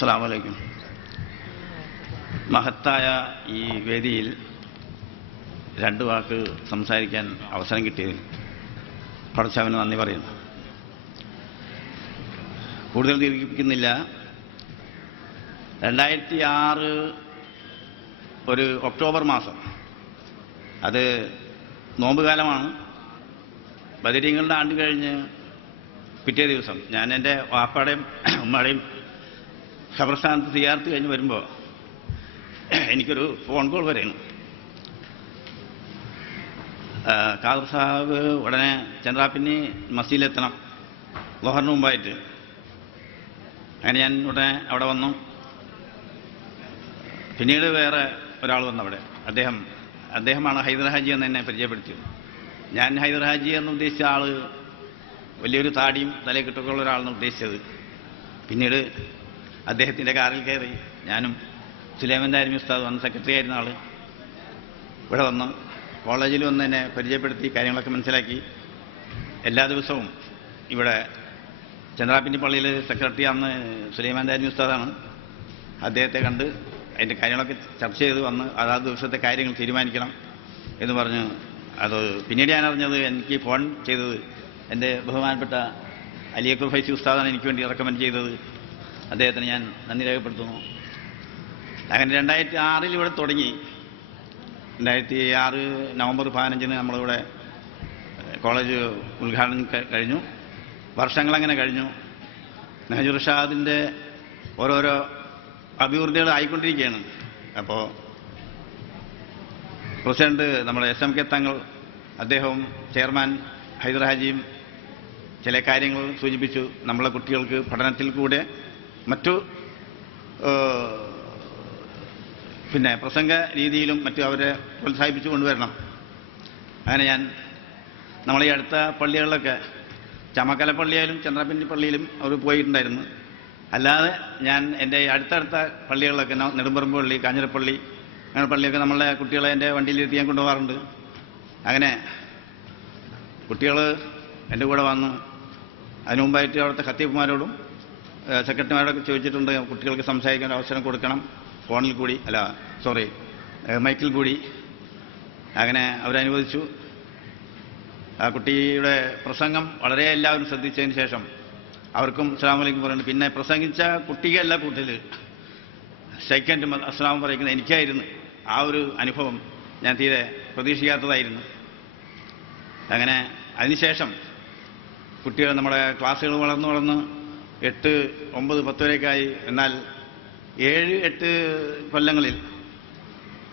അസ്സലാമു അലൈക്കും. മഹത്തായ ഈ വേദിയിൽ രണ്ട് വാക്ക് സംസാരിക്കാൻ അവസരം കിട്ടിയതിൽ പടച്ചവന് നന്ദി പറയുന്നു. കൂടുതൽ ദീർഘിപ്പിക്കുന്നില്ല. 2006 ഒരു ഒക്ടോബർ മാസം, അത് നോമ്പുകാലമാണ്. ബദരീങ്ങളുടെ ആണ്ട് കഴിഞ്ഞ് പിറ്റേ ദിവസം ഞാൻ എൻ്റെ വാപ്പാടെയും ഉമ്മയുടെയും ഖബർസ്ഥാനത്ത് സിയാറത്ത് കഴിഞ്ഞ് വരുമ്പോൾ എനിക്കൊരു ഫോൺ കോൾ വരുന്നു. ഖാദർ സാഹിബ് ഉടനെ ചന്ദ്രാപ്പിന്നി മസ്ജിദിലെത്തണം, ളുഹറിന് മുമ്പായിട്ട്. അങ്ങനെ ഞാൻ ഉടനെ അവിടെ വന്നു. പിന്നീട് വേറെ ഒരാൾ വന്നു അവിടെ. അദ്ദേഹമാണ് ഹൈദർ ഹാജി എന്ന് എന്നെ പരിചയപ്പെടുത്തിയത്. ഞാൻ ഹൈദർ ഹാജി എന്ന് ഉദ്ദേശിച്ച ആൾ വലിയൊരു താടിയും തലക്കെട്ടൊക്കെ ഉള്ള ഒരാളെന്ന് ഉദ്ദേശിച്ചത്. പിന്നീട് അദ്ദേഹത്തിൻ്റെ കാറിൽ കയറി ഞാനും സുലൈമാൻ ദാരിമി ഉസ്താദ് വന്ന് സെക്രട്ടറി ആയിരുന്ന ആൾ ഇവിടെ വന്ന് കോളേജിൽ വന്ന് എന്നെ പരിചയപ്പെടുത്തി കാര്യങ്ങളൊക്കെ മനസ്സിലാക്കി. എല്ലാ ദിവസവും ഇവിടെ ചന്ദ്രാപ്പിന്നി പള്ളിയിൽ സെക്രട്ടറി അന്ന് സുലൈമാൻ ദാരിമി ഉസ്താദാണ്. അദ്ദേഹത്തെ കണ്ട് അതിൻ്റെ കാര്യങ്ങളൊക്കെ ചർച്ച ചെയ്ത് വന്ന് അതാത് ദിവസത്തെ കാര്യങ്ങൾ തീരുമാനിക്കണം എന്ന് പറഞ്ഞ് അത് പിന്നീട് ഞാൻ അറിഞ്ഞത് എനിക്ക് ഫോൺ ചെയ്തത് എൻ്റെ ബഹുമാനപ്പെട്ട അലിയക്കുർ ഫൈസി ഉസ്താദാണ് എനിക്ക് വേണ്ടി റെക്കമെൻഡ് ചെയ്തത്. അദ്ദേഹത്തിന് ഞാൻ നന്ദി രേഖപ്പെടുത്തുന്നു. അങ്ങനെ 2006 ഇവിടെ തുടങ്ങി. 2006 നവംബർ 15 നമ്മളിവിടെ കോളേജ് ഉദ്ഘാടനം കഴിഞ്ഞു. വർഷങ്ങളങ്ങനെ കഴിഞ്ഞു. നെഹ്ജുർ ഷാദിൻ്റെ ഓരോരോ അഭിവൃദ്ധികൾ ആയിക്കൊണ്ടിരിക്കുകയാണ്. അപ്പോൾ പ്രസിഡന്റ് നമ്മുടെ SM K തങ്ങൾ, അദ്ദേഹവും ചെയർമാൻ ഹൈദർ ഹാജിയും ചില കാര്യങ്ങൾ സൂചിപ്പിച്ചു. നമ്മളെ കുട്ടികൾക്ക് പഠനത്തിൽ കൂടെ മറ്റു പിന്നെ പ്രസംഗ രീതിയിലും മറ്റും അവരെ പ്രോത്സാഹിപ്പിച്ചു കൊണ്ടുവരണം. അങ്ങനെ ഞാൻ നമ്മളീ അടുത്ത പള്ളികളിലൊക്കെ ചമക്കല പള്ളിയായാലും ചന്ദ്രാപ്പിന്നി പള്ളിയിലും അവർ പോയിട്ടുണ്ടായിരുന്നു. അല്ലാതെ ഞാൻ എൻ്റെ അടുത്തടുത്ത പള്ളികളിലൊക്കെ നെടുമ്പറമ്പ് പള്ളി, കാഞ്ഞിരപ്പള്ളി, അങ്ങനെ പള്ളിയൊക്കെ നമ്മളെ കുട്ടികളെ എൻ്റെ വണ്ടിയിലിരുത്തി ഞാൻ കൊണ്ടുപോകാറുണ്ട്. അങ്ങനെ കുട്ടികൾ എൻ്റെ കൂടെ വന്ന് അതിനു മുമ്പായിട്ട് അവിടുത്തെ ഖത്തീബുമാരോടും സെക്രട്ടറിമാരോടൊക്കെ ചോദിച്ചിട്ടുണ്ട്, കുട്ടികൾക്ക് സംസാരിക്കാൻ അവസരം കൊടുക്കണം, ഫോണിൽ കൂടി മൈക്കിൽ കൂടി. അങ്ങനെ അവരനുവദിച്ചു. ആ കുട്ടിയുടെ പ്രസംഗം വളരെ എല്ലാവരും ശ്രദ്ധിച്ചതിന് ശേഷം അവർക്കും അസ്സലാമു അലൈക്കും പറയുന്നുണ്ട്. പിന്നെ പ്രസംഗിച്ച കുട്ടികല്ല കൂട്ടിൽ സെക്കൻഡ് അസ്സലാം പറയുന്നത് എനിക്കായിരുന്നു. ആ ഒരു അനുഭവം ഞാൻ തീരെ പ്രതീക്ഷിക്കാത്തതായിരുന്നു. അങ്ങനെ അതിനുശേഷം കുട്ടികൾ നമ്മുടെ ക്ലാസ്സുകൾ വളർന്ന് 8, 9, 10 വരെയൊക്കെയായി. എന്നാൽ 7, 8 കൊല്ലങ്ങളിൽ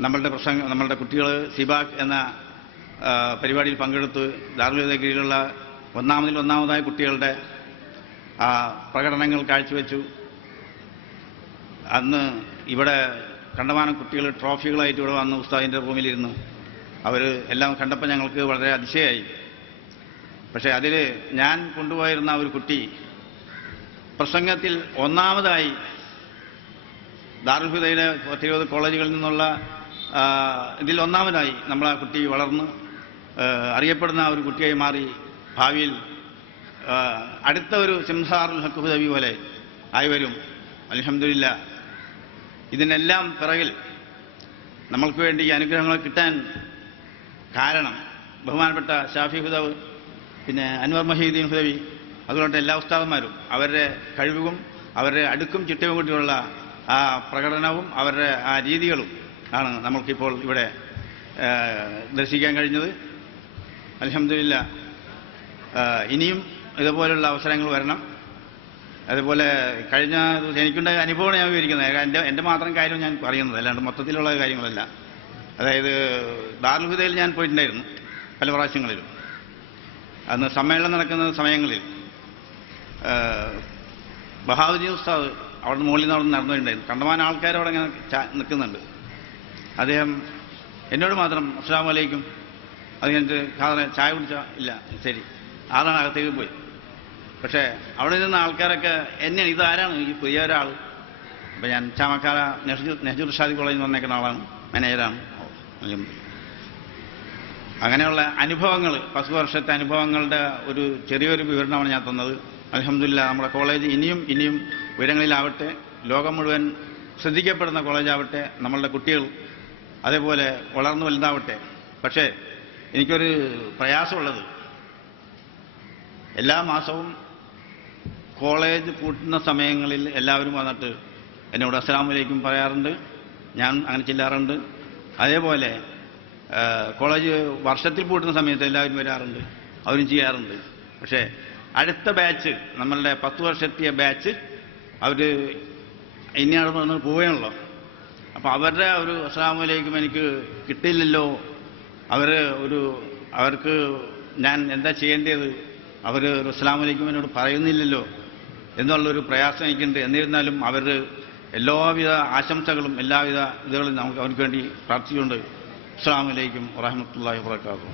നമ്മളുടെ കുട്ടികൾ സിബാക് എന്ന പരിപാടിയിൽ പങ്കെടുത്ത് ദാറുൽ ഹുദയുടെ കീഴിലുള്ള ഒന്നാമതായ കുട്ടികളുടെ പ്രകടനങ്ങൾ കാഴ്ചവെച്ചു. അന്ന് ഇവിടെ കണ്ടമാനം കുട്ടികൾ ട്രോഫികളായിട്ട് ഇവിടെ വന്ന് ഉസ്താദിൻ്റെ റൂമിലിരുന്നു. അവർ എല്ലാം കണ്ടപ്പോൾ ഞങ്ങൾക്ക് വളരെ അതിശയമായി. പക്ഷേ അതിൽ ഞാൻ കൊണ്ടുപോയിരുന്ന ഒരു കുട്ടി പ്രസംഗത്തിൽ ഒന്നാമതായി ദാറുൽ ഹുദയുടെ 20 കോളേജുകളിൽ നിന്നുള്ള ഇതിൽ ഒന്നാമതായി നമ്മളാ കുട്ടി വളർന്ന് അറിയപ്പെടുന്ന ഒരു കുട്ടിയായി മാറി. ഭാവിയിൽ അടുത്ത ഒരു സിംസാറുൽ ഹഖ് ഹുദവി പോലെ ആയി വരും. അൽഹംദുലില്ലാഹ്. ഇതിനെല്ലാം പിറകിൽ നമ്മൾക്ക് വേണ്ടി ഈ അനുഗ്രഹങ്ങൾ കിട്ടാൻ കാരണം ബഹുമാനപ്പെട്ട ഷാഫി ഹുദവ്, പിന്നെ അൻവർ മഹീദ്ദീൻ ഹുദവി, അതുകൊണ്ട് എല്ലാ ഉസ്താദന്മാരും അവരുടെ കഴിവും അവരുടെ അടുക്കും ചിട്ടവും കൂടിയുള്ള ആ പ്രകടനവും അവരുടെ ആ രീതികളും ആണ് നമ്മൾക്കിപ്പോൾ ഇവിടെ ദർശിക്കാൻ കഴിഞ്ഞത്. അൽഹംദുലില്ലാഹ്. ഇനിയും ഇതുപോലുള്ള അവസരങ്ങൾ വരണം. അതുപോലെ കഴിഞ്ഞ എനിക്കുണ്ടായ അനുഭവമാണ് ഞാൻ വിവരിക്കുന്നത്. എൻ്റെ മാത്രം കാര്യം ഞാൻ പറയുന്നത്, അല്ലാണ്ട് മൊത്തത്തിലുള്ള കാര്യങ്ങളല്ല. അതായത് ദാറുൽ ഹുദയിൽ ഞാൻ പോയിട്ടുണ്ടായിരുന്നു പല പ്രാവശ്യങ്ങളിലും. അന്ന് സമ്മേളനം നടക്കുന്ന സമയങ്ങളിൽ ബഹാവുദ്ദീൻ ഉസ്താദ് അവിടെ മുകളിൽ നിന്ന് അവിടെ നടന്നു വരുന്നുണ്ടായിരുന്നു. കണ്ടമാനം ആൾക്കാർ അവിടെ ഇങ്ങനെ നിൽക്കുന്നുണ്ട്. അദ്ദേഹം എന്നോട് മാത്രം അസ്സലാമു അലൈക്കും, അത് കഴിഞ്ഞിട്ട് ചായ കുടിച്ചാൽ ഇല്ല, ശരി, ആളാണ് അകത്തേക്ക് പോയി. പക്ഷേ അവിടെ നിന്ന ആൾക്കാരൊക്കെ എന്നെയാണ്, ഇതാരാണ് ഈ പുതിയ ഒരാൾ. അപ്പം ഞാൻ ചാമക്കാല നെഹ്ജുർ ഷാദി കോളേജിൽ വന്നേക്കുന്ന ആളാണ്, മാനേജറാണ്. അങ്ങനെയുള്ള അനുഭവങ്ങൾ, 10 വർഷത്തെ അനുഭവങ്ങളുടെ ഒരു ചെറിയൊരു വിവരണമാണ് ഞാൻ തന്നത്. അൽഹംദുലില്ലാഹ്. നമ്മുടെ കോളേജ് ഇനിയും ഉയരങ്ങളിലാവട്ടെ. ലോകം മുഴുവൻ ശ്രദ്ധിക്കപ്പെടുന്ന കോളേജാവട്ടെ, നമ്മളുടെ കുട്ടികൾ അതേപോലെ വളർന്നു വലുതാവട്ടെ. പക്ഷേ എനിക്കൊരു പ്രയാസമുള്ളത്, എല്ലാ മാസവും കോളേജ് പൂട്ടുന്ന സമയങ്ങളിൽ എല്ലാവരും വന്നിട്ട് എന്നോട് അസ്സലാമു അലൈക്കും പറയാറുണ്ട്. ഞാൻ അങ്ങനെ ചെല്ലാറുണ്ട്. അതേപോലെ കോളേജ് വർഷത്തിൽ പൂട്ടുന്ന സമയത്ത് എല്ലാവരും വരാറുണ്ട്, അവരും ചെയ്യാറുണ്ട്. പക്ഷേ അടുത്ത ബാച്ച്, നമ്മളുടെ 10 വർഷത്തെ ബാച്ച്, അവർ ഇനിയാണ് വന്ന് പോവുകയാണല്ലോ. അപ്പോൾ അവരുടെ ഒരു അസ്സലാമു അലൈക്കും എനിക്ക് കിട്ടില്ലല്ലോ, അവർക്ക് ഞാൻ എന്താ ചെയ്യേണ്ടത്, അവർ ഒരു അസ്സലാമു അലൈക്കും എന്നോട് പറയുന്നില്ലല്ലോ എന്നുള്ളൊരു പ്രയാസം എനിക്കുണ്ട്. എന്നിരുന്നാലും അവർ എല്ലാവിധ ആശംസകളും എല്ലാവിധ ഇതുകളും അവർക്ക് വേണ്ടി പ്രാർത്ഥിച്ചുകൊണ്ട് അസ്സലാമു അലൈക്കും വറഹ്മത്തുള്ളാഹി വബറകാതുഹു.